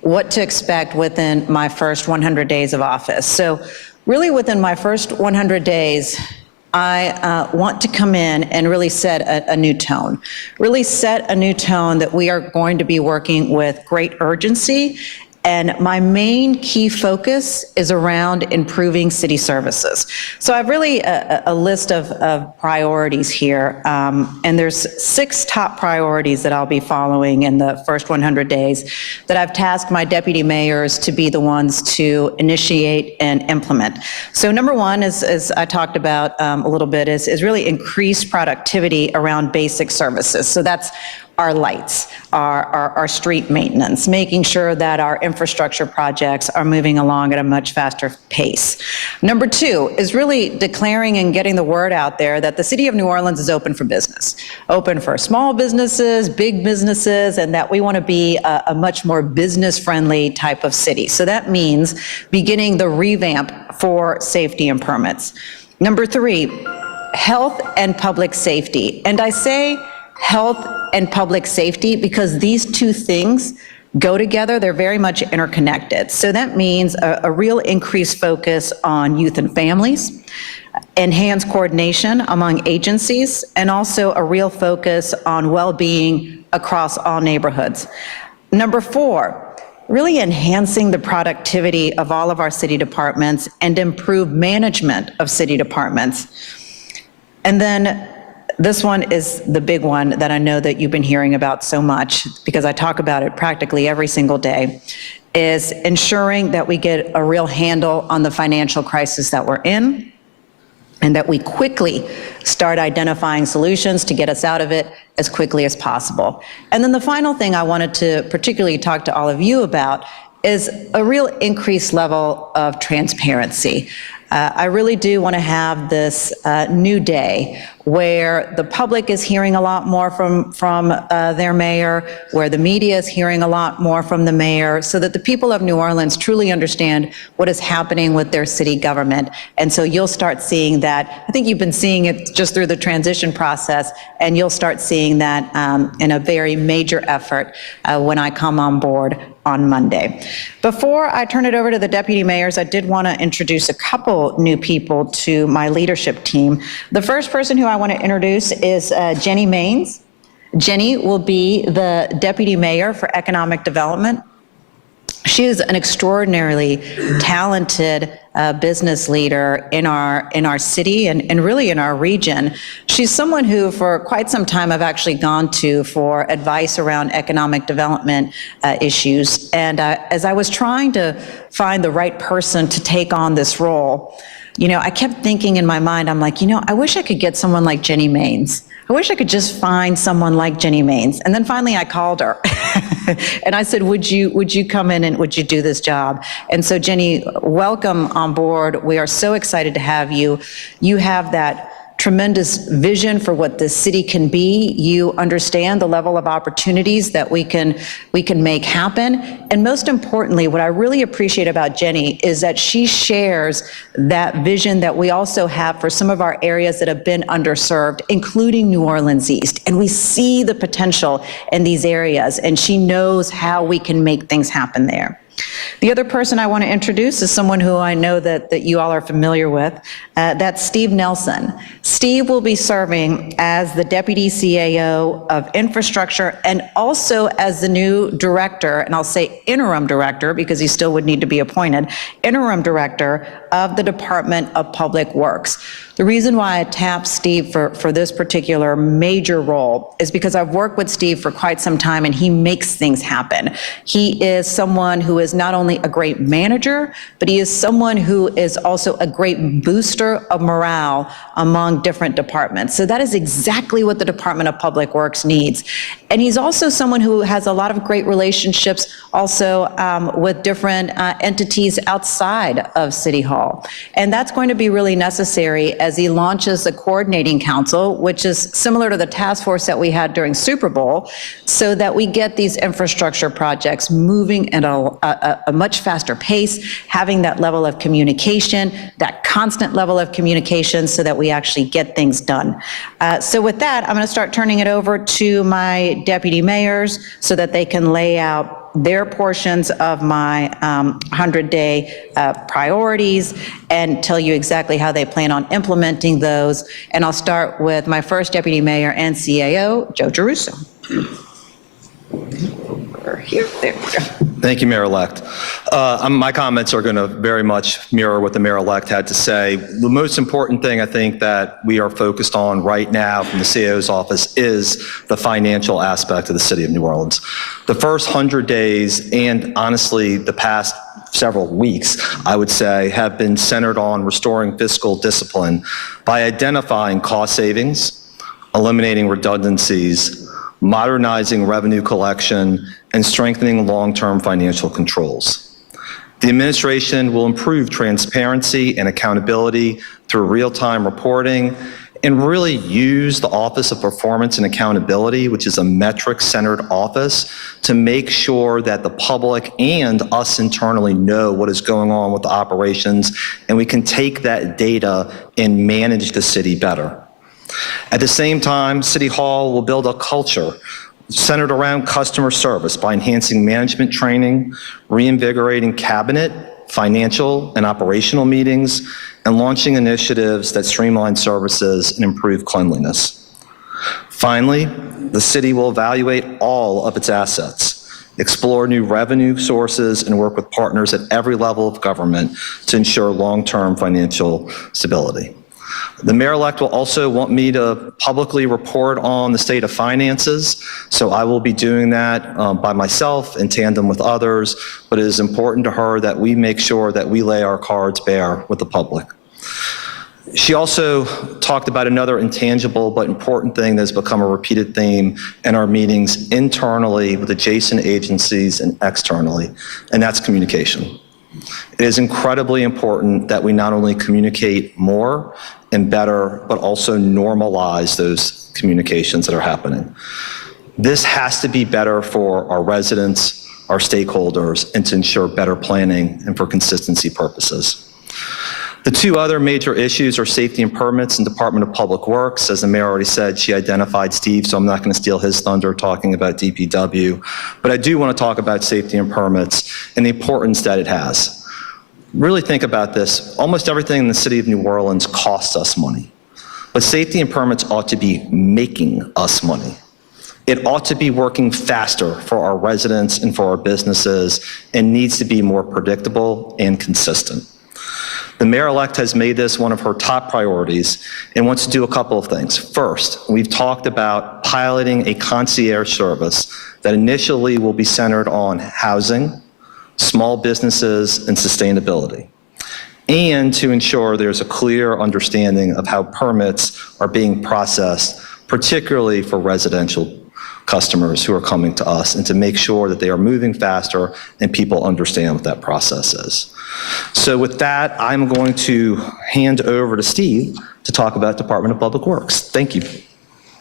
What to expect within my first 100 days of office. So really within my first 100 days, I want to come in and really set a new tone. Really set a new tone that we are going to be working with great urgency. And my main key focus is around improving city services. So I've really a list of priorities here, and there's 6 top priorities that I'll be following in the first 100 days that I've tasked my deputy mayors to be the ones to initiate and implement. So number 1 is, as I talked about a little bit, is really increased productivity around basic services. So that's our lights, our street maintenance, making sure that our infrastructure projects are moving along at a much faster pace. Number 2 is really declaring and getting the word out there that the city of New Orleans is open for business, open for small businesses, big businesses, and that we want to be a much more business-friendly type of city. So that means beginning the revamp for safety and permits. Number 3, health and public safety. And I say health and public safety because these 2 things go together. They're very much interconnected. So that means a real increased focus on youth and families, enhanced coordination among agencies, and also a real focus on well-being across all neighborhoods. Number 4, really enhancing the productivity of all of our city departments and improve management of city departments. And then this one is the big one that I know that you've been hearing about so much because I talk about it practically every single day, is ensuring that we get a real handle on the financial crisis that we're in and that we quickly start identifying solutions to get us out of it as quickly as possible. And then the final thing I wanted to particularly talk to all of you about is a real increased level of transparency. I really do want to have this new day where the public is hearing a lot more from their mayor, where the media is hearing a lot more from the mayor, so that the people of New Orleans truly understand what is happening with their city government. And so you'll start seeing that. I think you've been seeing it just through the transition process, and you'll start seeing that in a very major effort when I come on board on Monday. Before I turn it over to the deputy mayors, I did want to introduce a couple new people to my leadership team. The first person who I want to introduce is Jenny Maines. Jenny will be the deputy mayor for economic development. She is an extraordinarily talented business leader in our city and really in our region. She's someone who for quite some time I've actually gone to for advice around economic development issues. And as I was trying to find the right person to take on this role, I kept thinking in my mind, I'm like, I wish I could get someone like Jenny Maines. I wish I could just find someone like Jenny Maines. And then finally I called her and I said, would you come in and would you do this job? And so Jenny, welcome on board. We are so excited to have you. You have that tremendous vision for what this city can be. You understand the level of opportunities that we can make happen. And most importantly, what I really appreciate about Jenny is that she shares that vision that we also have for some of our areas that have been underserved, including New Orleans East. And we see the potential in these areas, and she knows how we can make things happen there. The other person I want to introduce is someone who I know that you all are familiar with. That's Steve Nelson. Steve will be serving as the Deputy CAO of Infrastructure and also as the new director, and I'll say interim director because he still would need to be appointed, interim director of the Department of Public Works. The reason why I tapped Steve for this particular major role is because I've worked with Steve for quite some time and he makes things happen. He is someone who is not only a great manager, but he is someone who is also a great booster of morale among different departments. So that is exactly what the Department of Public Works needs. And he's also someone who has a lot of great relationships also with different entities outside of City Hall. And that's going to be really necessary as he launches the coordinating council, which is similar to the task force that we had during Super Bowl, so that we get these infrastructure projects moving at a much faster pace, having that level of communication, that constant level of communication so that we actually get things done. So with that, I'm going to start turning it over to my deputy mayors so that they can lay out their portions of my 100-day priorities and tell you exactly how they plan on implementing those. And I'll start with my first deputy mayor and CAO, Joe Giarrusso. Here, there we go. Thank you, Mayor-elect. My comments are going to very much mirror what the Mayor-elect had to say. The most important thing I think that we are focused on right now from the CAO's office is the financial aspect of the city of New Orleans. The first 100 days and honestly the past several weeks, I would say, have been centered on restoring fiscal discipline by identifying cost savings, eliminating redundancies, modernizing revenue collection, and strengthening long-term financial controls. The administration will improve transparency and accountability through real-time reporting and really use the Office of Performance and Accountability, which is a metric-centered office, to make sure that the public and us internally know what is going on with the operations, and we can take that data and manage the city better. At the same time, City Hall will build a culture centered around customer service by enhancing management training, reinvigorating cabinet, financial, and operational meetings, and launching initiatives that streamline services and improve cleanliness. Finally, the city will evaluate all of its assets, explore new revenue sources, and work with partners at every level of government to ensure long-term financial stability. The mayor-elect will also want me to publicly report on the state of finances, so I will be doing that by myself in tandem with others, but it is important to her that we make sure that we lay our cards bare with the public. She also talked about another intangible but important thing that has become a repeated theme in our meetings internally with adjacent agencies and externally, and that's communication. It is incredibly important that we not only communicate more and better, but also normalize those communications that are happening. This has to be better for our residents, our stakeholders, and to ensure better planning and for consistency purposes. The two other major issues are safety and permits and Department of Public Works. As the mayor already said, she identified Steve, so I'm not going to steal his thunder talking about DPW. But I do want to talk about safety and permits and the importance that it has. Really think about this. Almost everything in the city of New Orleans costs us money. But safety and permits ought to be making us money. It ought to be working faster for our residents and for our businesses and needs to be more predictable and consistent. The mayor-elect has made this one of her top priorities and wants to do a couple of things. First, we've talked about piloting a concierge service that initially will be centered on housing, small businesses, and sustainability, and to ensure there's a clear understanding of how permits are being processed, particularly for residential customers who are coming to us, and to make sure that they are moving faster and people understand what that process is. So with that, I'm going to hand over to Steve to talk about Department of Public Works. Thank you.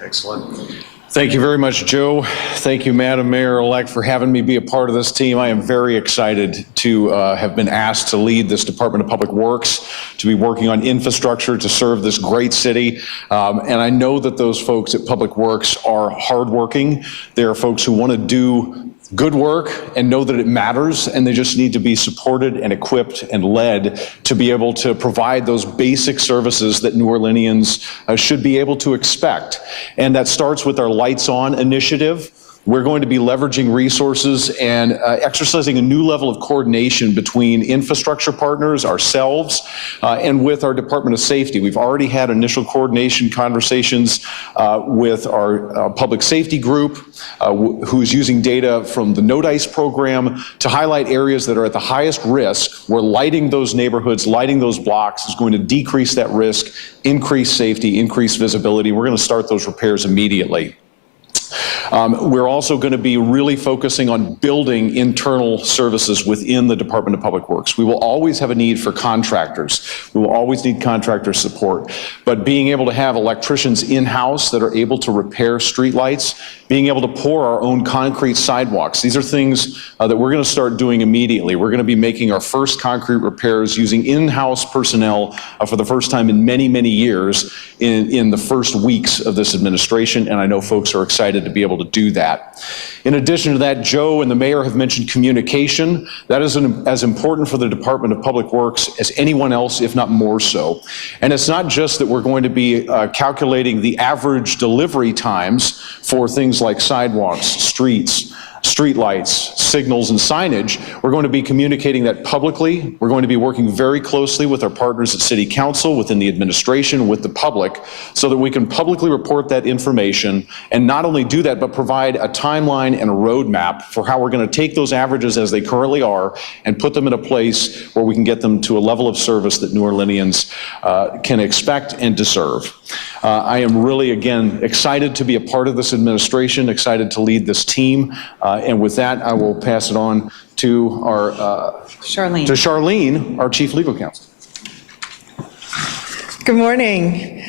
Excellent. Thank you very much, Joe. Thank you, Madam Mayor-elect, for having me be a part of this team. I am very excited to have been asked to lead this Department of Public Works, to be working on infrastructure to serve this great city. And I know that those folks at Public Works are hardworking. They are folks who want to do good work and know that it matters, and they just need to be supported and equipped and led to be able to provide those basic services that New Orleanians should be able to expect. And that starts with our Lights On initiative. We're going to be leveraging resources and exercising a new level of coordination between infrastructure partners, ourselves, and with our Department of Safety. We've already had initial coordination conversations with our public safety group, who's using data from the No Dice program to highlight areas that are at the highest risk, where lighting those neighborhoods, lighting those blocks is going to decrease that risk, increase safety, increase visibility. We're going to start those repairs immediately. We're also going to be really focusing on building internal services within the Department of Public Works. We will always have a need for contractors. We will always need contractor support. But being able to have electricians in-house that are able to repair streetlights, being able to pour our own concrete sidewalks, these are things that we're going to start doing immediately. We're going to be making our first concrete repairs using in-house personnel for the first time in many, many years in the first weeks of this administration, and I know folks are excited to be able to do that. In addition to that, Joe and the mayor have mentioned communication. That is as important for the Department of Public Works as anyone else, if not more so. And it's not just that we're going to be calculating the average delivery times for things like sidewalks, streets, streetlights, signals, and signage. We're going to be communicating that publicly. We're going to be working very closely with our partners at City Council, within the administration, with the public, so that we can publicly report that information, and not only do that, but provide a timeline and a roadmap for how we're going to take those averages as they currently are and put them in a place where we can get them to a level of service that New Orleanians can expect and deserve. I am really, again, excited to be a part of this administration, excited to lead this team. And with that, I will pass it on to our Charlene, our Chief Legal Counsel. Good morning.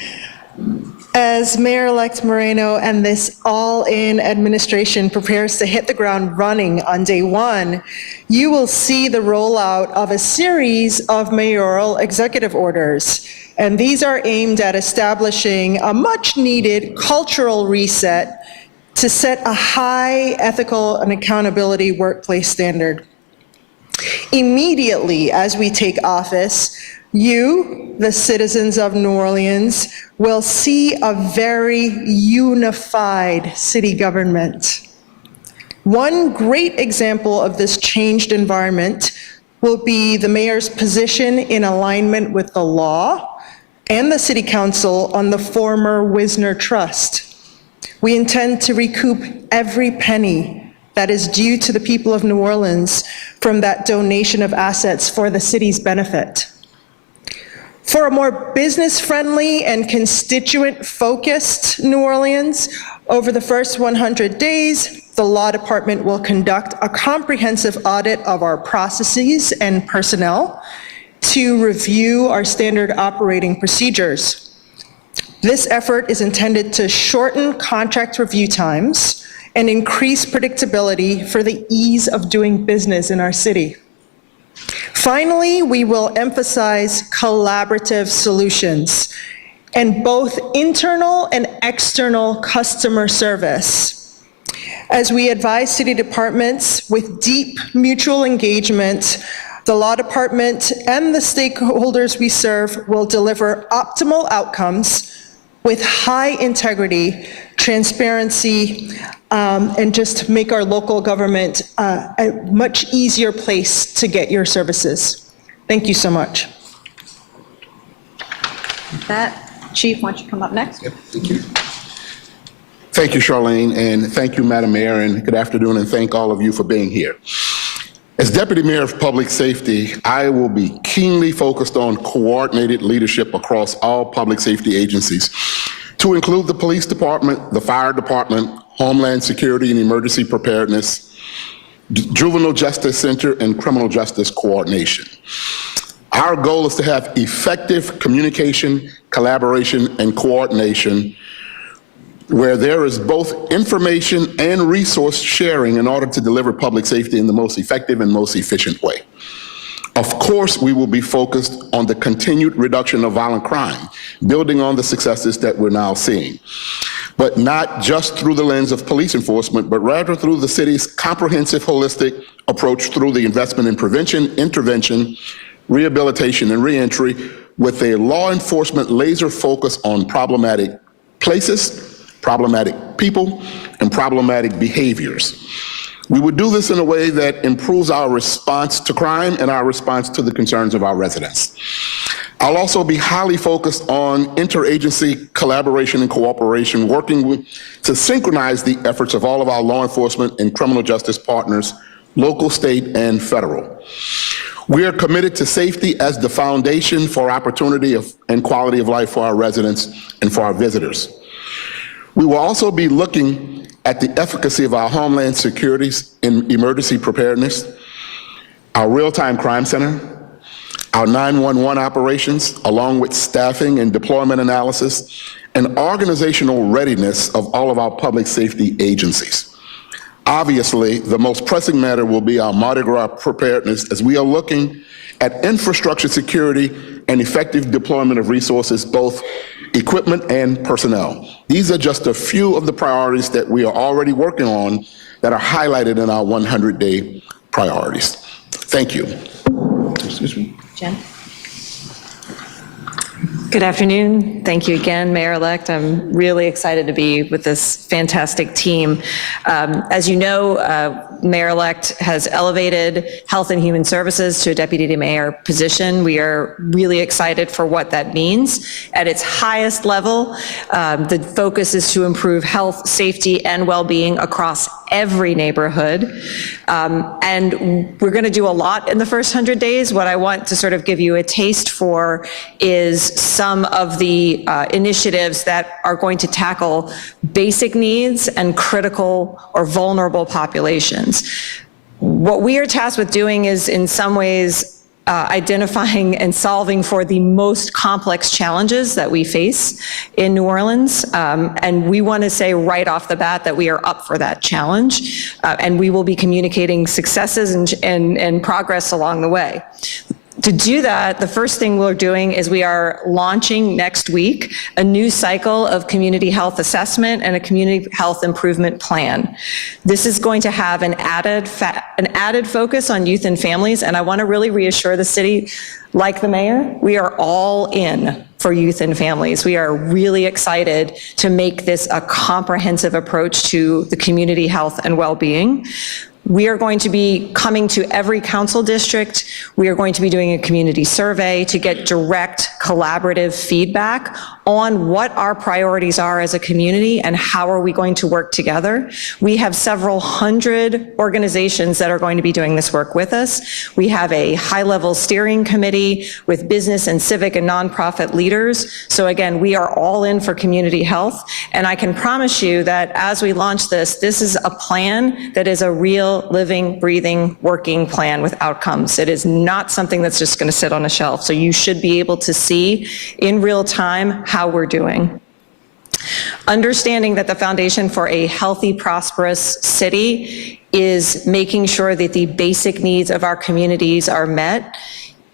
As Mayor-elect Moreno and this all-in administration prepares to hit the ground running on day one, you will see the rollout of a series of mayoral executive orders. And these are aimed at establishing a much-needed cultural reset to set a high ethical and accountability workplace standard. Immediately as we take office, you, the citizens of New Orleans, will see a very unified city government. One great example of this changed environment will be the mayor's position in alignment with the law and the City Council on the former Wisner Trust. We intend to recoup every penny that is due to the people of New Orleans from that donation of assets for the city's benefit. For a more business-friendly and constituent-focused New Orleans, over the first 100 days, the law department will conduct a comprehensive audit of our processes and personnel to review our standard operating procedures. This effort is intended to shorten contract review times and increase predictability for the ease of doing business in our city. Finally, we will emphasize collaborative solutions and both internal and external customer service. As we advise city departments with deep mutual engagement, the law department and the stakeholders we serve will deliver optimal outcomes with high integrity, transparency, and just make our local government a much easier place to get your services. Thank you so much. With that, Chief, why don't you come up next? Yep, thank you. Thank you, Charlene, and thank you, Madam Mayor, and good afternoon, and thank all of you for being here. As Deputy Mayor of Public Safety, I will be keenly focused on coordinated leadership across all public safety agencies, to include the police department, the fire department, Homeland Security and Emergency Preparedness, Juvenile Justice Center, and Criminal Justice Coordination. Our goal is to have effective communication, collaboration, and coordination where there is both information and resource sharing in order to deliver public safety in the most effective and most efficient way. Of course, we will be focused on the continued reduction of violent crime, building on the successes that we're now seeing, but not just through the lens of police enforcement, but rather through the city's comprehensive, holistic approach through the investment in prevention, intervention, rehabilitation, and reentry, with a law enforcement laser focus on problematic places, problematic people, and problematic behaviors. We would do this in a way that improves our response to crime and our response to the concerns of our residents. I'll also be highly focused on interagency collaboration and cooperation, working to synchronize the efforts of all of our law enforcement and criminal justice partners, local, state, and federal. We are committed to safety as the foundation for opportunity and quality of life for our residents and for our visitors. We will also be looking at the efficacy of our Homeland Security in emergency preparedness, our real-time crime center, our 911 operations, along with staffing and deployment analysis, and organizational readiness of all of our public safety agencies. Obviously, the most pressing matter will be our Mardi Gras preparedness, as we are looking at infrastructure security and effective deployment of resources, both equipment and personnel. These are just a few of the priorities that we are already working on that are highlighted in our 100-day priorities. Thank you. Excuse me. Jen? Good afternoon. Thank you again, Mayor-elect. I'm really excited to be with this fantastic team. As you know, Mayor-elect has elevated Health and Human Services to a Deputy Mayor position. We are really excited for what that means. At its highest level, the focus is to improve health, safety, and well-being across every neighborhood. And we're going to do a lot in the first 100 days. What I want to sort of give you a taste for is some of the initiatives that are going to tackle basic needs and critical or vulnerable populations. What we are tasked with doing is, in some ways, identifying and solving for the most complex challenges that we face in New Orleans. And we want to say right off the bat that we are up for that challenge. And we will be communicating successes and progress along the way. To do that, the first thing we're doing is we are launching next week a new cycle of community health assessment and a community health improvement plan. This is going to have an added focus on youth and families, and I want to really reassure the city, like the mayor, we are all in for youth and families. We are really excited to make this a comprehensive approach to the community health and well-being. We are going to be coming to every council district. We are going to be doing a community survey to get direct collaborative feedback on what our priorities are as a community and how are we going to work together. We have several hundred organizations that are going to be doing this work with us. We have a high-level steering committee with business and civic and nonprofit leaders. So again, we are all in for community health. And I can promise you that as we launch this, this is a plan that is a real, living, breathing, working plan with outcomes. It is not something that's just going to sit on a shelf. So you should be able to see in real time how we're doing. Understanding that the foundation for a healthy, prosperous city is making sure that the basic needs of our communities are met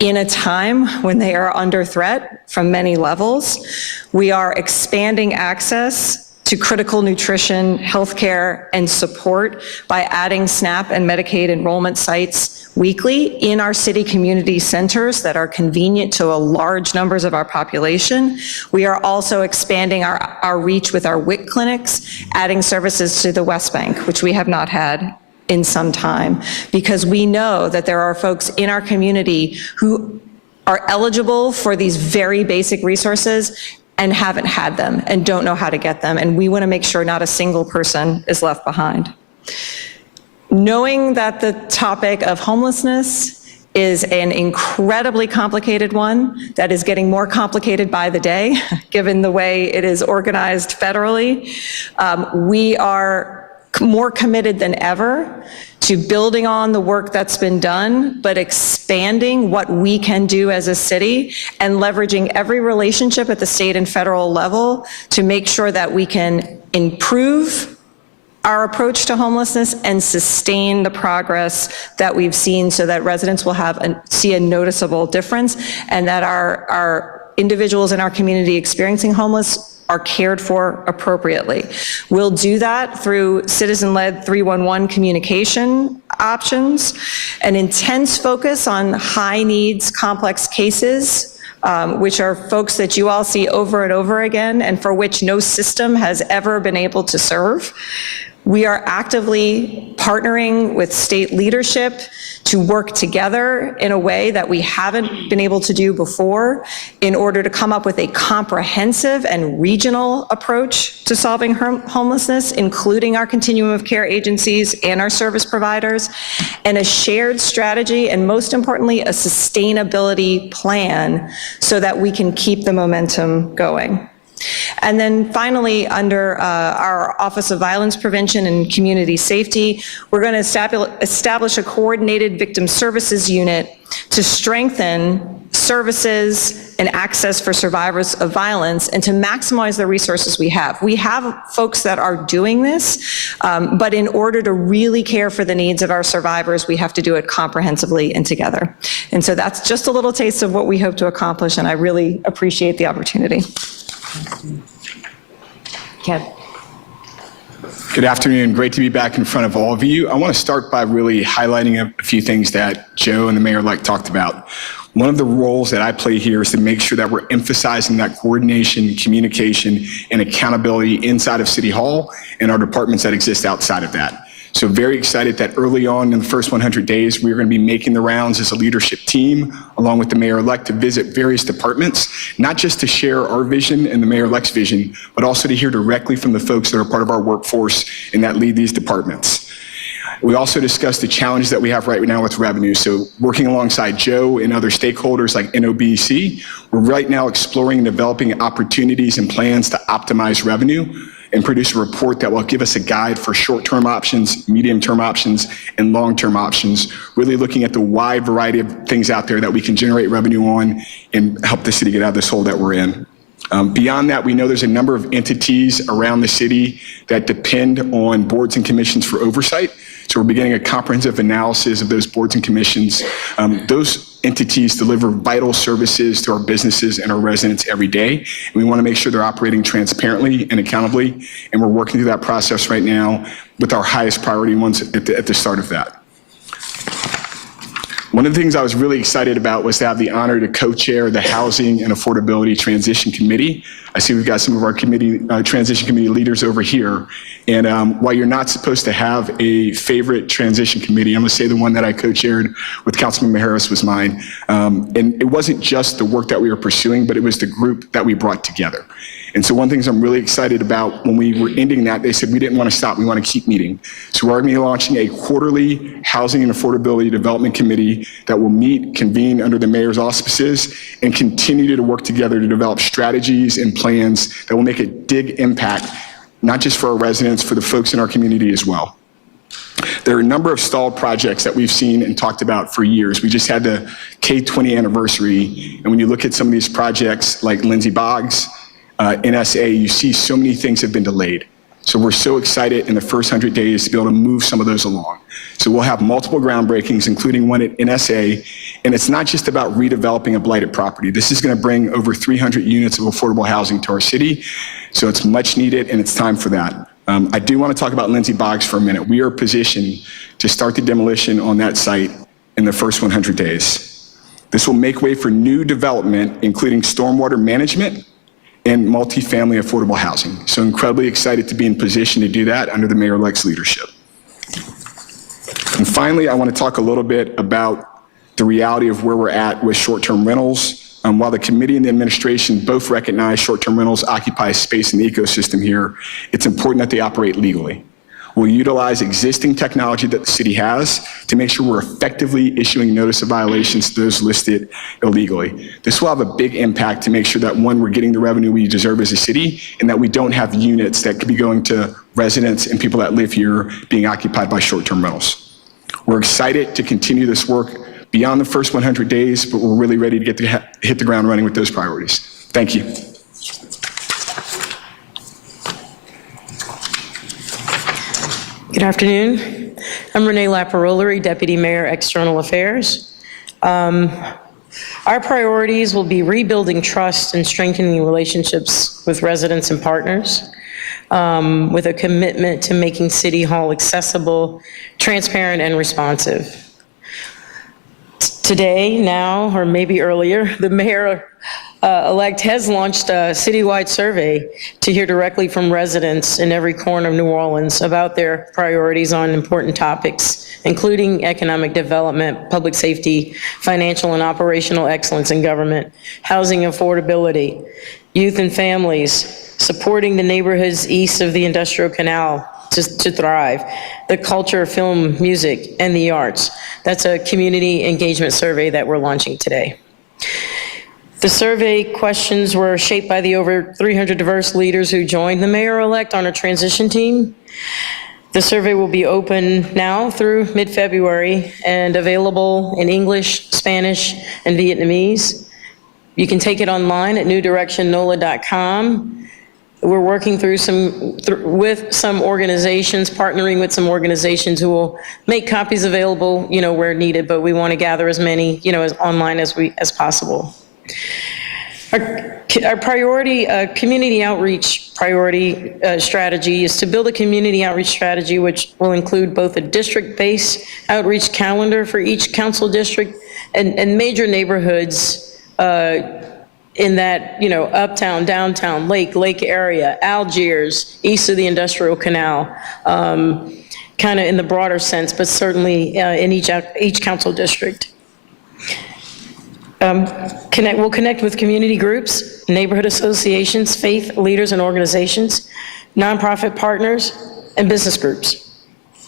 in a time when they are under threat from many levels. We are expanding access to critical nutrition, healthcare, and support by adding SNAP and Medicaid enrollment sites weekly in our city community centers that are convenient to a large numbers of our population. We are also expanding our reach with our WIC clinics, adding services to the West Bank, which we have not had in some time, because we know that there are folks in our community who are eligible for these very basic resources and haven't had them and don't know how to get them. And we want to make sure not a single person is left behind. Knowing that the topic of homelessness is an incredibly complicated one that is getting more complicated by the day, given the way it is organized federally, we are more committed than ever to building on the work that's been done, but expanding what we can do as a city and leveraging every relationship at the state and federal level to make sure that we can improve our approach to homelessness and sustain the progress that we've seen so that residents will see a noticeable difference and that our individuals in our community experiencing homeless are cared for appropriately. We'll do that through citizen-led 311 communication options, an intense focus on high needs, complex cases, which are folks that you all see over and over again and for which no system has ever been able to serve. We are actively partnering with state leadership to work together in a way that we haven't been able to do before in order to come up with a comprehensive and regional approach to solving homelessness, including our continuum of care agencies and our service providers, and a shared strategy, and most importantly, a sustainability plan so that we can keep the momentum going. And then finally, under our Office of Violence Prevention and Community Safety, we're going to establish a coordinated victim services unit to strengthen services and access for survivors of violence and to maximize the resources we have. We have folks that are doing this, but in order to really care for the needs of our survivors, we have to do it comprehensively and together. And so that's just a little taste of what we hope to accomplish, and I really appreciate the opportunity. Ken. Good afternoon. Great to be back in front of all of you. I want to start by really highlighting a few things that Joe and the mayor-elect talked about. One of the roles that I play here is to make sure that we're emphasizing that coordination, communication, and accountability inside of City Hall and our departments that exist outside of that. So very excited that early on in the first 100 days, we're going to be making the rounds as a leadership team, along with the mayor-elect, to visit various departments, not just to share our vision and the mayor-elect's vision, but also to hear directly from the folks that are part of our workforce and that lead these departments. We also discussed the challenges that we have right now with revenue. So working alongside Joe and other stakeholders like NOBC, we're right now exploring and developing opportunities and plans to optimize revenue and produce a report that will give us a guide for short-term options, medium-term options, and long-term options, really looking at the wide variety of things out there that we can generate revenue on and help the city get out of this hole that we're in. Beyond that, we know there's a number of entities around the city that depend on boards and commissions for oversight. So we're beginning a comprehensive analysis of those boards and commissions. Those entities deliver vital services to our businesses and our residents every day. And we want to make sure they're operating transparently and accountably. And we're working through that process right now with our highest priority ones at the start of that. One of the things I was really excited about was to have the honor to co-chair the Housing and Affordability Transition Committee. I see we've got some of our transition committee leaders over here. And while you're not supposed to have a favorite transition committee, I'm going to say the one that I co-chaired with Councilmember Harris was mine. And it wasn't just the work that we were pursuing, but it was the group that we brought together. And so one of the things I'm really excited about, when we were ending that, they said we didn't want to stop, we want to keep meeting. So we're going to be launching a quarterly Housing and Affordability Development Committee that will meet, convene under the mayor's auspices, and continue to work together to develop strategies and plans that will make a big impact, not just for our residents, for the folks in our community as well. There are a number of stalled projects that we've seen and talked about for years. We just had the K-20 anniversary, and when you look at some of these projects like Lindsay Boggs, NSA, you see so many things have been delayed. So we're so excited in the first 100 days to be able to move some of those along. So we'll have multiple groundbreakings, including one at NSA, and it's not just about redeveloping a blighted property. This is going to bring over 300 units of affordable housing to our city, so it's much needed and it's time for that. I do want to talk about Lindsay Boggs for a minute. We are positioned to start the demolition on that site in the first 100 days. This will make way for new development, including stormwater management and multifamily affordable housing. So incredibly excited to be in position to do that under the mayor-elect's leadership. And finally, I want to talk a little bit about the reality of where we're at with short-term rentals. While the committee and the administration both recognize short-term rentals occupy space in the ecosystem here, it's important that they operate legally. We'll utilize existing technology that the city has to make sure we're effectively issuing notice of violations to those listed illegally. This will have a big impact to make sure that, one, we're getting the revenue we deserve as a city, and that we don't have units that could be going to residents and people that live here being occupied by short-term rentals. We're excited to continue this work beyond the first 100 days, but we're really ready to hit the ground running with those priorities. Thank you. Good afternoon. I'm Renee Laparolari, Deputy Mayor, External Affairs. Our priorities will be rebuilding trust and strengthening relationships with residents and partners, with a commitment to making City Hall accessible, transparent, and responsive. Today, now, or maybe earlier, the mayor-elect has launched a citywide survey to hear directly from residents in every corner of New Orleans about their priorities on important topics, including economic development, public safety, financial and operational excellence in government, housing affordability, youth and families, supporting the neighborhoods east of the Industrial Canal to thrive, the culture, film, music, and the arts. That's a community engagement survey that we're launching today. The survey questions were shaped by the over 300 diverse leaders who joined the mayor-elect on a transition team. The survey will be open now through mid-February and available in English, Spanish, and Vietnamese. You can take it online at newdirectionnola.com. We're working with some organizations, partnering with some organizations who will make copies available, where needed, but we want to gather as many, as online as possible. Our priority, community outreach priority strategy is to build a community outreach strategy which will include both a district-based outreach calendar for each council district and major neighborhoods in that, uptown, downtown, lake area, Algiers, east of the Industrial Canal, kind of in the broader sense, but certainly in each council district. We'll connect with community groups, neighborhood associations, faith leaders and organizations, nonprofit partners, and business groups.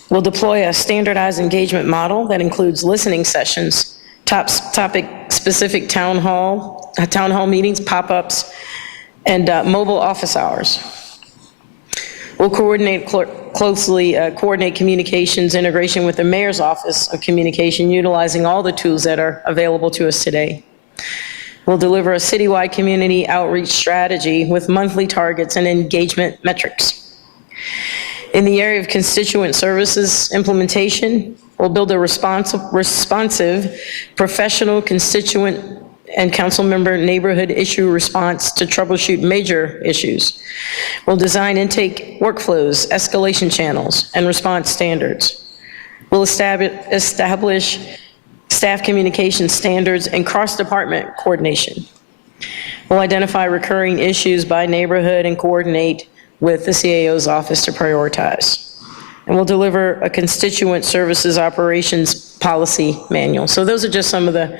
We'll deploy a standardized engagement model that includes listening sessions, topic-specific town hall meetings, pop-ups, and mobile office hours. We'll coordinate communications integration with the Mayor's Office of Communication, utilizing all the tools that are available to us today. We'll deliver a citywide community outreach strategy with monthly targets and engagement metrics. In the area of constituent services implementation, we'll build a responsive, professional constituent and council member neighborhood issue response to troubleshoot major issues. We'll design intake workflows, escalation channels, and response standards. We'll establish staff communication standards, and cross-department coordination. We'll identify recurring issues by neighborhood and coordinate with the CAO's office to prioritize. And we'll deliver a constituent services operations policy manual. So those are just some of the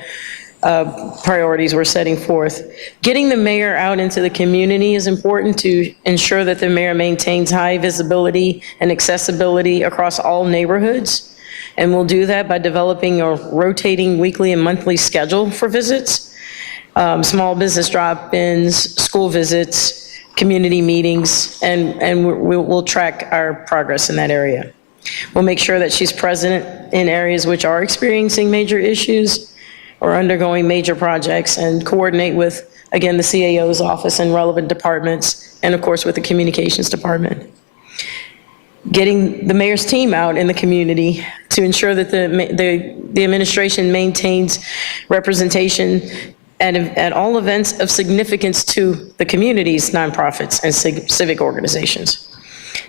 priorities we're setting forth. Getting the mayor out into the community is important to ensure that the mayor maintains high visibility and accessibility across all neighborhoods. And we'll do that by developing a rotating weekly and monthly schedule for visits, small business drop-ins, school visits, community meetings, and we'll track our progress in that area. We'll make sure that she's present in areas which are experiencing major issues or undergoing major projects, and coordinate with, again, the CAO's office and relevant departments, and of course with the communications department. Getting the mayor's team out in the community to ensure that the administration maintains representation at all events of significance to the community's nonprofits and civic organizations.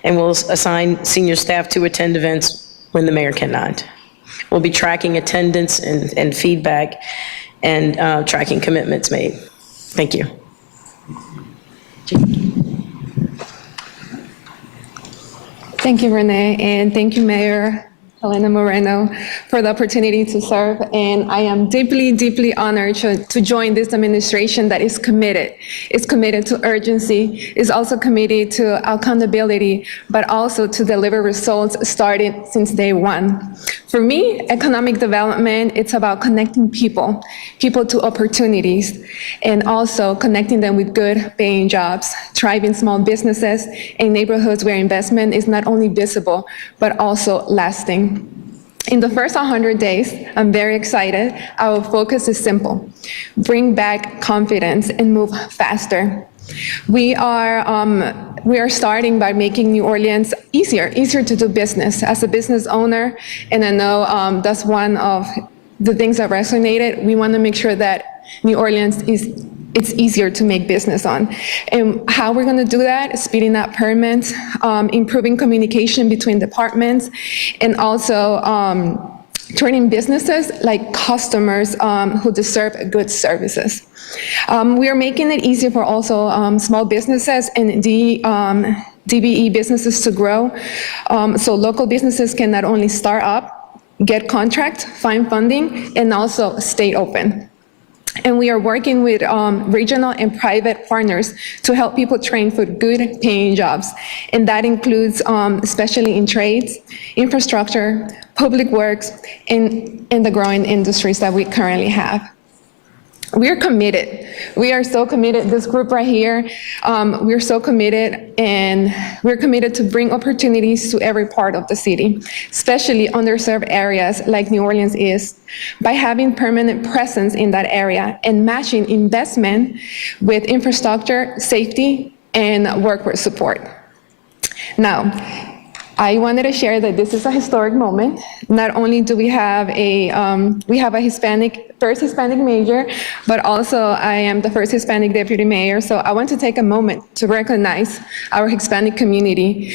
And we'll assign senior staff to attend events when the mayor cannot. We'll be tracking attendance and feedback and tracking commitments made. Thank you. Thank you, Renee, and thank you, Mayor Helena Moreno, for the opportunity to serve. And I am deeply, deeply honored to join this administration that is committed. It's committed to urgency, is also committed to accountability, but also to deliver results starting since day one. For me, economic development, it's about connecting people to opportunities, and also connecting them with good paying jobs, thriving small businesses, and neighborhoods where investment is not only visible, but also lasting. In the first 100 days, I'm very excited. Our focus is simple: bring back confidence and move faster. We are starting by making New Orleans easier to do business. As a business owner, and I know that's one of the things that resonated, we want to make sure that New Orleans it's easier to make business on. And how we're going to do that is speeding up permits, improving communication between departments, and also treating businesses like customers who deserve good services. We are making it easier for also small businesses and DBE businesses to grow. So local businesses can not only start up, get contracts, find funding, and also stay open. And we are working with regional and private partners to help people train for good paying jobs. And that includes especially in trades, infrastructure, public works, and in the growing industries that we currently have. We're committed. We are so committed, this group right here, we're so committed, and we're committed to bring opportunities to every part of the city, especially underserved areas like New Orleans is, by having permanent presence in that area and matching investment with infrastructure, safety, and workforce support. Now, I wanted to share that this is a historic moment. Not only do we have a first Hispanic mayor, but also I am the first Hispanic deputy mayor. So I want to take a moment to recognize our Hispanic community.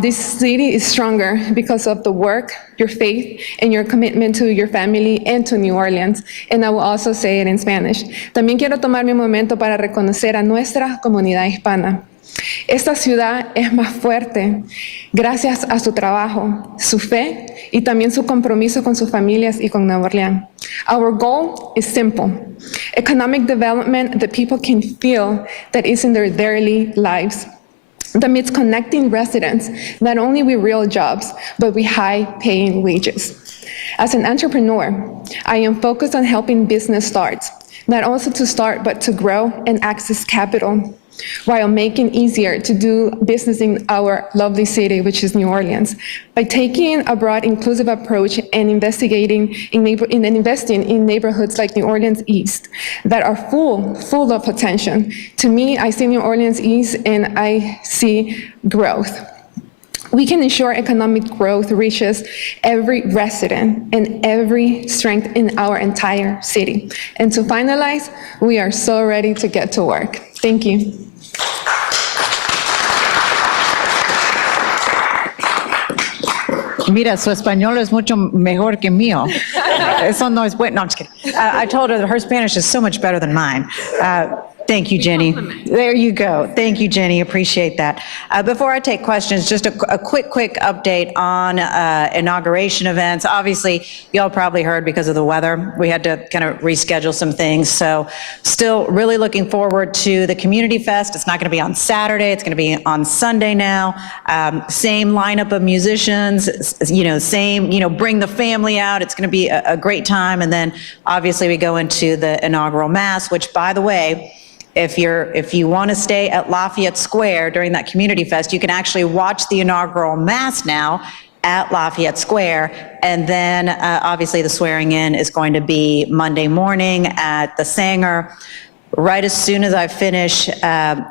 This city is stronger because of the work, your faith, and your commitment to your family and to New Orleans. And I will also say it in Spanish. También quiero tomar mi momento para reconocer a nuestra comunidad hispana. Esta ciudad es más fuerte gracias a su trabajo, su fe y también su compromiso con sus familias y con Nueva Orleans. Our goal is simple: economic development that people can feel that is in their daily lives. That means connecting residents not only with real jobs, but with high-paying wages. As an entrepreneur, I am focused on helping business start, not also to start, but to grow and access capital, while making easier to do business in our lovely city, which is New Orleans. By taking a broad, inclusive approach and investing in neighborhoods like New Orleans East that are full of potential. To me, I see New Orleans East and I see growth. We can ensure economic growth reaches every resident and every strength in our entire city. And to finalize, we are so ready to get to work. Thank you. Mira, su español es mucho mejor que mío. Eso no es bueno. No, I'm just kidding. I told her that her Spanish is so much better than mine. Thank you, Jenny. There you go. Thank you, Jenny. Appreciate that. Before I take questions, just a quick update on inauguration events. Obviously, you all probably heard because of the weather, we had to kind of reschedule some things. So still really looking forward to the Community Fest. It's not going to be on Saturday. It's going to be on Sunday now. Same lineup of musicians, same, bring the family out. It's going to be a great time. And then obviously we go into the inaugural mass, which, by the way, if you want to stay at Lafayette Square during that Community Fest, you can actually watch the inaugural mass now at Lafayette Square. And then obviously the swearing in is going to be Monday morning at the Sanger. Right as soon as I finish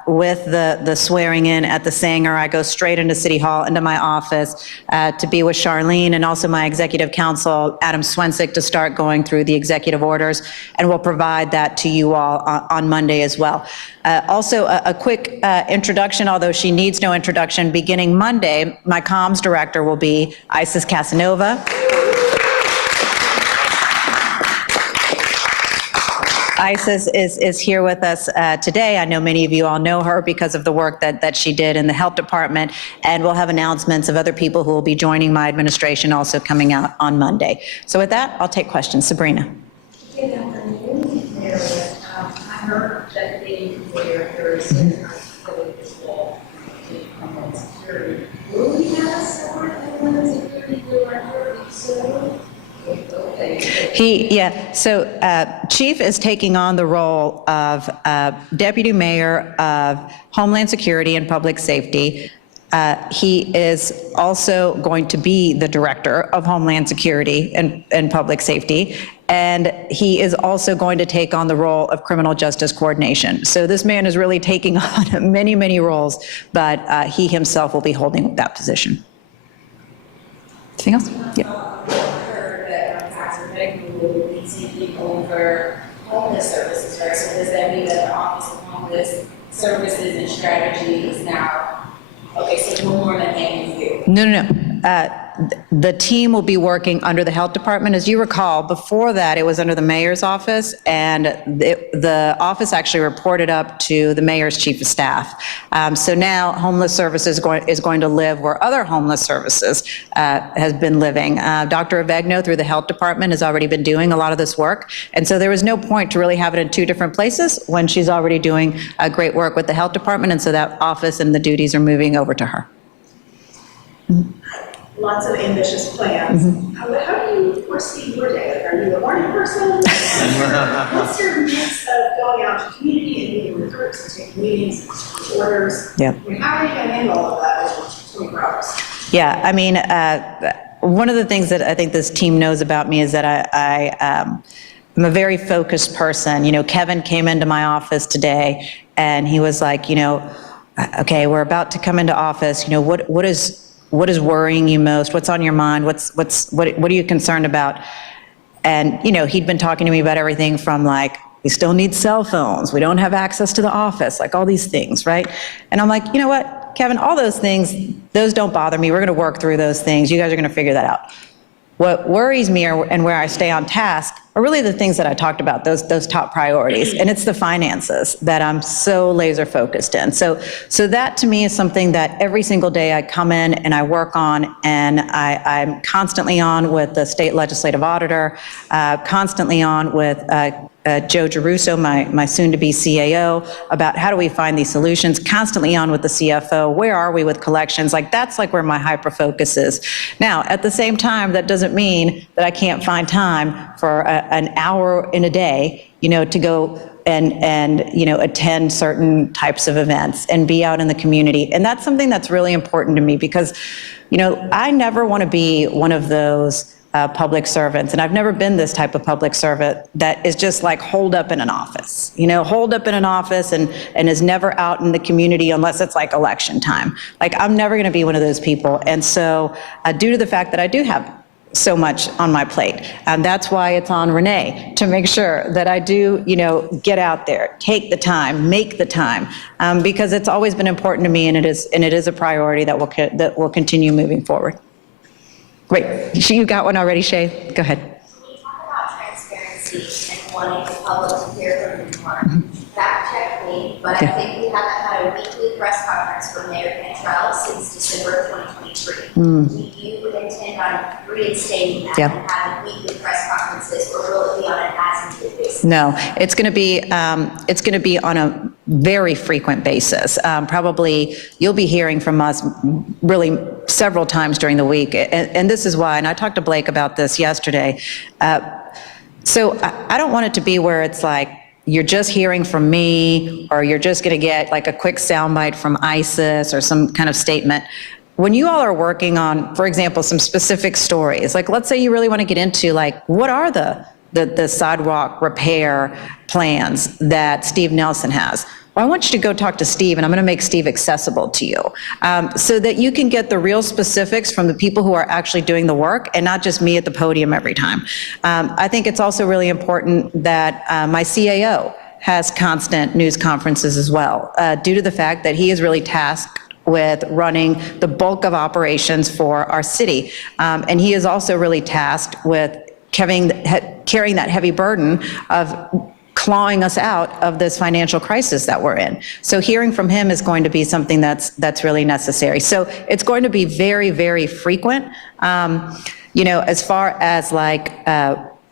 with the swearing in at the Sanger, I go straight into City Hall, into my office to be with Charlene and also my executive counsel, Adam Swensick, to start going through the executive orders, and we'll provide that to you all on Monday as well. Also, a quick introduction, although she needs no introduction, beginning Monday, my comms director will be Isis Casanova. Isis is here with us today. I know many of you all know her because of the work that she did in the health department, and we'll have announcements of other people who will be joining my administration also coming out on Monday. So with that, I'll take questions. Sabrina. Good afternoon, Mayor. I heard that they consider Thursday this fall to Homeland Security. Will we have a separate Homeland Security director soon? So Chief is taking on the role of Deputy Mayor of Homeland Security and Public Safety. He is also going to be the Director of Homeland Security and Public Safety, and he is also going to take on the role of Criminal Justice Coordination. So this man is really taking on many, many roles, but he himself will be holding that position. Anything else? Yeah. Will be taking over homeless services, right? So does that mean that the Office of Homeless Services and Strategy is now, okay, so no more than you? No. The team will be working under the health department. As you recall, before that, it was under the mayor's office, and the office actually reported up to the mayor's chief of staff. So now homeless services is going to live where other homeless services has been living. Dr. Avegno, through the health department, has already been doing a lot of this work. And so there was no point to really have it in two different places when she's already doing great work with the health department. And so that office and the duties are moving over to her. Lots of ambitious plans. How do you foresee your day? Like, are you a morning person? What's your mix of going out to community and meeting with groups and taking meetings, orders? Yeah. I mean, how are you going to handle all of that over 24 hours? Yeah, I mean, one of the things that I think this team knows about me is that I'm a very focused person. Kevin came into my office today and he was like, okay, we're about to come into office. What is worrying you most? What's on your mind? What are you concerned about? And, he'd been talking to me about everything from like, we still need cell phones. We don't have access to the office, like all these things, right? And I'm like, you know what, Kevin, all those things, those don't bother me. We're going to work through those things. You guys are going to figure that out. What worries me and where I stay on task are really the things that I talked about, those top priorities. And it's the finances that I'm so laser focused in. So that to me is something that every single day I come in and I work on, and I'm constantly on with the state legislative auditor, constantly on with Joe Geruso, my soon-to-be CAO, about how do we find these solutions, constantly on with the CFO, where are we with collections, that's where my hyper-focus is. Now, at the same time, that doesn't mean that I can't find time for an hour in a day, to go and attend certain types of events and be out in the community. And that's something that's really important to me because, I never want to be one of those public servants, and I've never been this type of public servant that is just holed up in an office, holed up in an office and is never out in the community unless it's election time. I'm never going to be one of those people. And so due to the fact that I do have so much on my plate, that's why it's on Renee to make sure that I do, get out there, take the time, make the time, because it's always been important to me, and it is a priority that will continue moving forward. Great. You got one already, Shay? Go ahead. When you talk about transparency and wanting the public to hear from you more, fact check me, but I think we haven't had a weekly press conference from Mayor Cantrell since December of 2023. Do you intend on reinstating that and having weekly press conferences, or will it be on an as-needed basis? No, it's going to be on a very frequent basis. Probably you'll be hearing from us really several times during the week. And this is why, and I talked to Blake about this yesterday. So I don't want it to be where it's like, you're just hearing from me, or you're just going to get like a quick soundbite from ISIS or some kind of statement. When you all are working on, for example, some specific stories, like let's say you really want to get into like, what are the sidewalk repair plans that Steve Nelson has? Well, I want you to go talk to Steve, and I'm going to make Steve accessible to you so that you can get the real specifics from the people who are actually doing the work and not just me at the podium every time. I think it's also really important that my CAO has constant news conferences as well, due to the fact that he is really tasked with running the bulk of operations for our city. And he is also really tasked with carrying that heavy burden of clawing us out of this financial crisis that we're in. So hearing from him is going to be something that's really necessary. So it's going to be very, very frequent. As far as like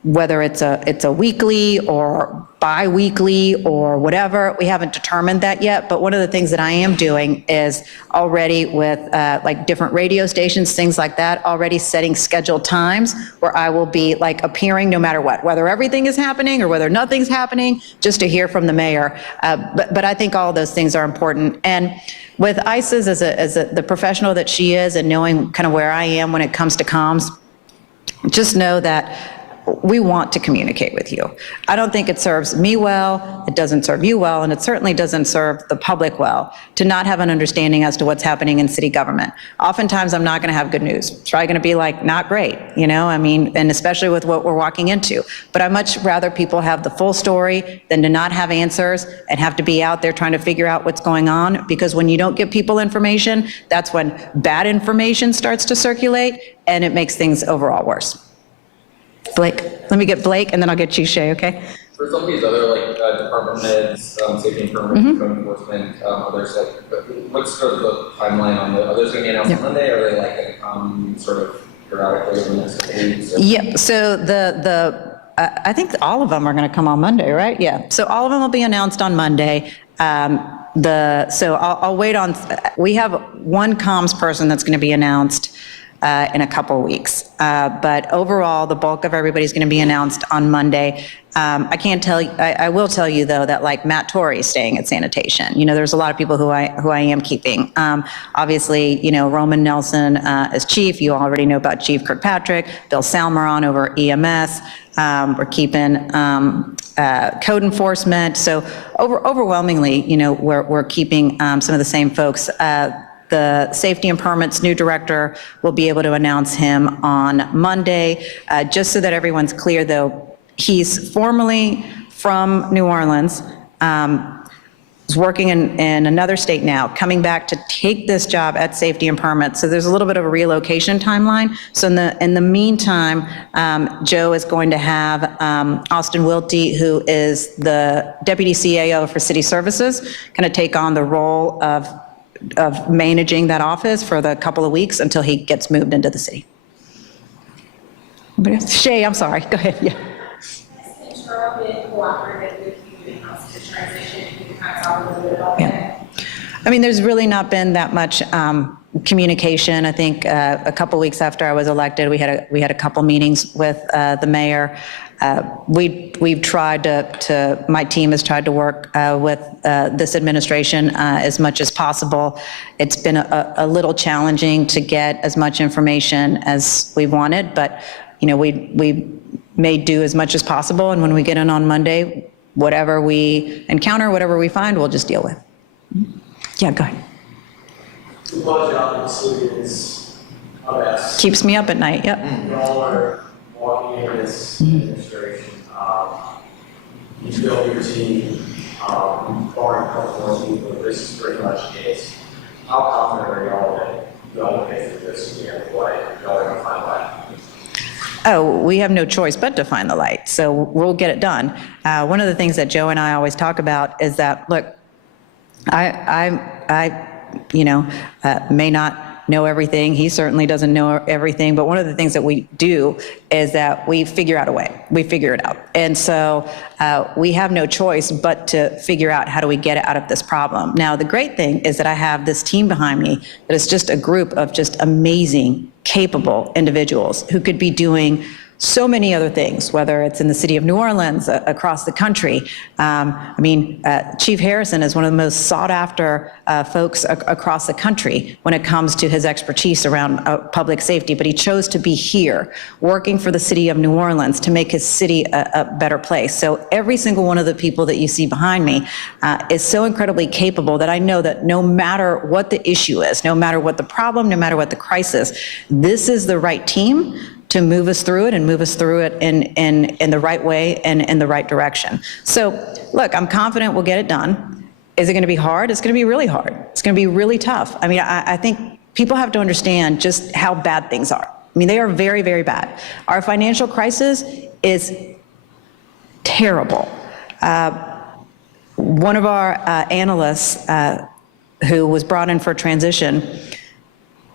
whether it's a weekly or bi-weekly or whatever, we haven't determined that yet. But one of the things that I am doing is already with like different radio stations, things like that, already setting scheduled times where I will be like appearing no matter what, whether everything is happening or whether nothing's happening, just to hear from the mayor. But I think all of those things are important. And with ISIS as the professional that she is, and knowing kind of where I am when it comes to comms, just know that we want to communicate with you. I don't think it serves me well, it doesn't serve you well, and it certainly doesn't serve the public well to not have an understanding as to what's happening in city government. Oftentimes, I'm not going to have good news. It's probably going to be like, not great, and especially with what we're walking into. But I'd much rather people have the full story than to not have answers and have to be out there trying to figure out what's going on, because when you don't give people information, that's when bad information starts to circulate, and it makes things overall worse. Blake, let me get Blake, and then I'll get you, Shay, okay? For some of these other like department heads, safety and code enforcement, others, what's sort of the timeline on are those going to be announced on Monday, or are they like going to come sort of periodically over the next couple of weeks? Yep, so I think all of them are going to come on Monday, right? Yeah, so all of them will be announced on Monday. So I'll wait on, we have one comms person that's going to be announced in a couple weeks. But overall, the bulk of everybody's going to be announced on Monday. I can't tell you, I will tell you though that like Matt Torrey is staying at sanitation. There's a lot of people who I am keeping. Obviously, Roman Nelson as chief. You already know about Chief Kirkpatrick, Bill Salmeron over EMS. We're keeping code enforcement. So overwhelmingly, we're keeping some of the same folks. The safety and permits new director will be able to announce him on Monday. Just so that everyone's clear, though, he's formerly from New Orleans. He's working in another state now, coming back to take this job at safety and permits. So there's a little bit of a relocation timeline. So in the meantime, Joe is going to have Austin Wiltie, who is the deputy CAO for city services, kind of take on the role of managing that office for the couple of weeks until he gets moved into the city. Shay, I'm sorry, go ahead, yeah. Yeah. I mean, there's really not been that much communication. I think a couple weeks after I was elected, we had a couple meetings with the mayor. We've tried to my team has tried to work with this administration as much as possible. It's been a little challenging to get as much information as we wanted, but we made do as much as possible. And when we get in on Monday, whatever we encounter, whatever we find, we'll just deal with. Yeah, go ahead. The budget obviously is a mess. Keeps me up at night. Yep. You all are walking into this administration. You build your team, barring a couple more people, but this is pretty much the case. How confident are y'all that y'all will pay for this in the end of the way? Y'all are going to find life? Oh, we have no choice but to find the light, so we'll get it done. One of the things that Joe and I always talk about is that, look, I may not know everything. He certainly doesn't know everything. But one of the things that we do is that we figure out a way. We figure it out. And so we have no choice but to figure out how do we get out of this problem. Now, the great thing is that I have this team behind me that is just a group of just amazing, capable individuals who could be doing so many other things, whether it's in the city of New Orleans, across the country. Chief Harrison is one of the most sought after folks across the country when it comes to his expertise around public safety, but he chose to be here working for the city of New Orleans to make his city a better place. So every single one of the people that you see behind me is so incredibly capable that I know that no matter what the issue is, no matter what the problem, no matter what the crisis, this is the right team to move us through it and move us through it in the right way and in the right direction. So look, I'm confident we'll get it done. Is it going to be hard? It's going to be really hard. It's going to be really tough. I mean, I think people have to understand just how bad things are. I mean, they are very, very bad. Our financial crisis is terrible. One of our analysts who was brought in for transition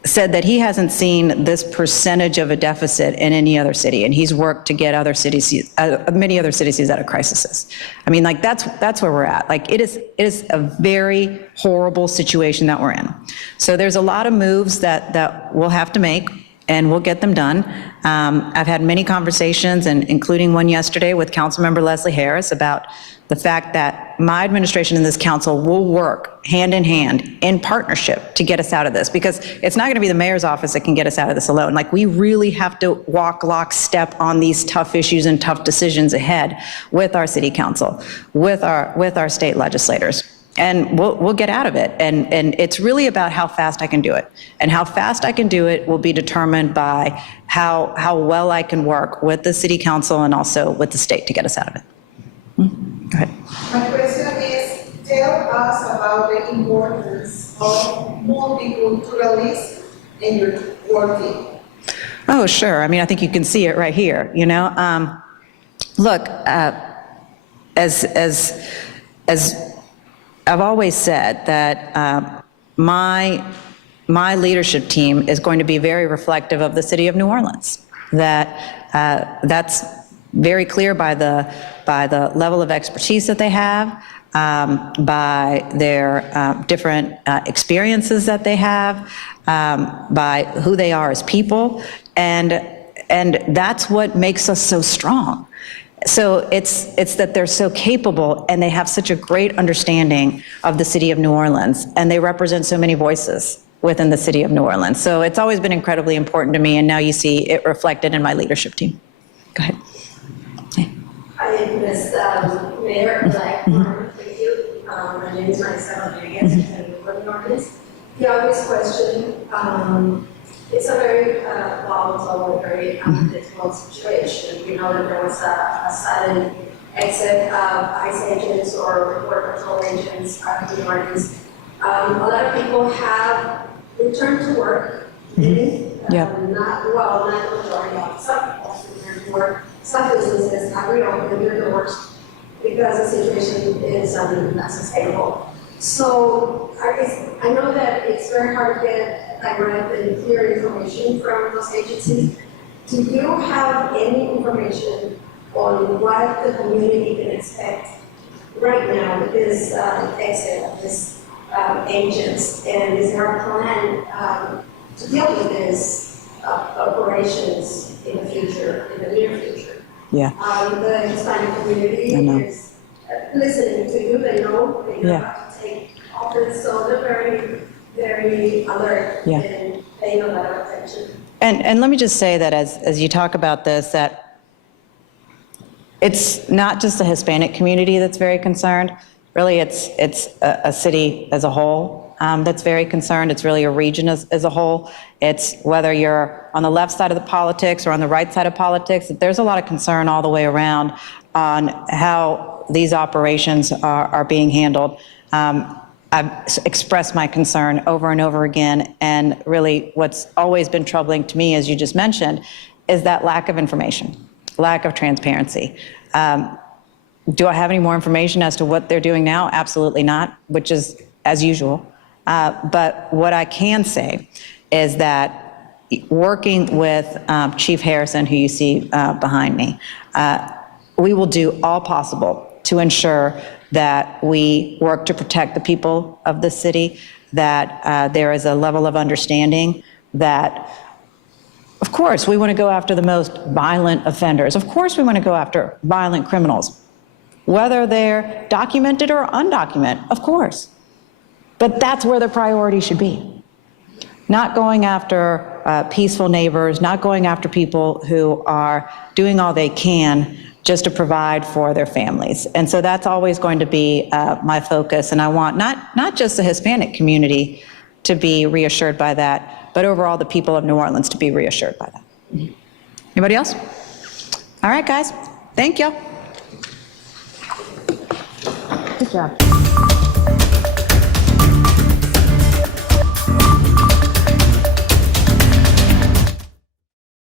said that he hasn't seen this percentage of a deficit in any other city, and he's worked to get other cities, many other cities out of crises. I mean, like that's where we're at. Like it is a very horrible situation that we're in. So there's a lot of moves that we'll have to make, and we'll get them done. I've had many conversations, and including one yesterday with Councilmember Leslie Harris, about the fact that my administration and this council will work hand in hand in partnership to get us out of this, because it's not going to be the mayor's office that can get us out of this alone. Like, we really have to walk lockstep on these tough issues and tough decisions ahead with our city council, with our state legislators. And we'll get out of it. And it's really about how fast I can do it. And how fast I can do it will be determined by how well I can work with the city council and also with the state to get us out of it. Go ahead. My question is, tell us about the importance of multiculturalism in your working. Oh, sure. I mean, I think you can see it right here, you know. Look, as I've always said, that my leadership team is going to be very reflective of the city of New Orleans. That's very clear by the level of expertise that they have, by their different experiences that they have, by who they are as people, and that's what makes us so strong. So it's that they're so capable, and they have such a great understanding of the city of New Orleans, and they represent so many voices within the city of New Orleans. So it's always been incredibly important to me, and now you see it reflected in my leadership team. Go ahead. Hi, Ms. Mayor-elect. Thank you. My name is Marisa Rodriguez, and I'm from Northeast. The obvious question, it's a very volatile, very difficult situation. We know that there was a sudden exit of ICE agents or border patrol agents out of the Northeast. A lot of people have returned to work. Not the majority of some people have returned to work. Some businesses have reopened their doors because the situation is unsustainable. So I know that it's very hard to get direct and clear information from those agencies. Do you have any information on what the community can expect right now with this exit of these agents? And is there a plan to deal with this operations in the future, in the near future? Yeah. The Hispanic community is listening to you. They know that you're about to take office, so they're very, very alert and paying a lot of attention. And let me just say that as you talk about this, that it's not just the Hispanic community that's very concerned. Really, it's a city as a whole that's very concerned. It's really a region as a whole. It's whether you're on the left side of the politics or on the right side of politics, there's a lot of concern all the way around on how these operations are being handled. I've expressed my concern over and over again, and really what's always been troubling to me, as you just mentioned, is that lack of information, lack of transparency. Do I have any more information as to what they're doing now? Absolutely not, which is as usual. But what I can say is that working with Chief Harrison, who you see behind me, we will do all possible to ensure that we work to protect the people of the city, that there is a level of understanding that, of course, we want to go after the most violent offenders. Of course, we want to go after violent criminals, whether they're documented or undocumented, of course. But that's where the priority should be. Not going after peaceful neighbors, not going after people who are doing all they can just to provide for their families. And so that's always going to be my focus. And I want not just the Hispanic community to be reassured by that, but overall the people of New Orleans to be reassured by that. Anybody else? All right, guys. Thank you. Good job.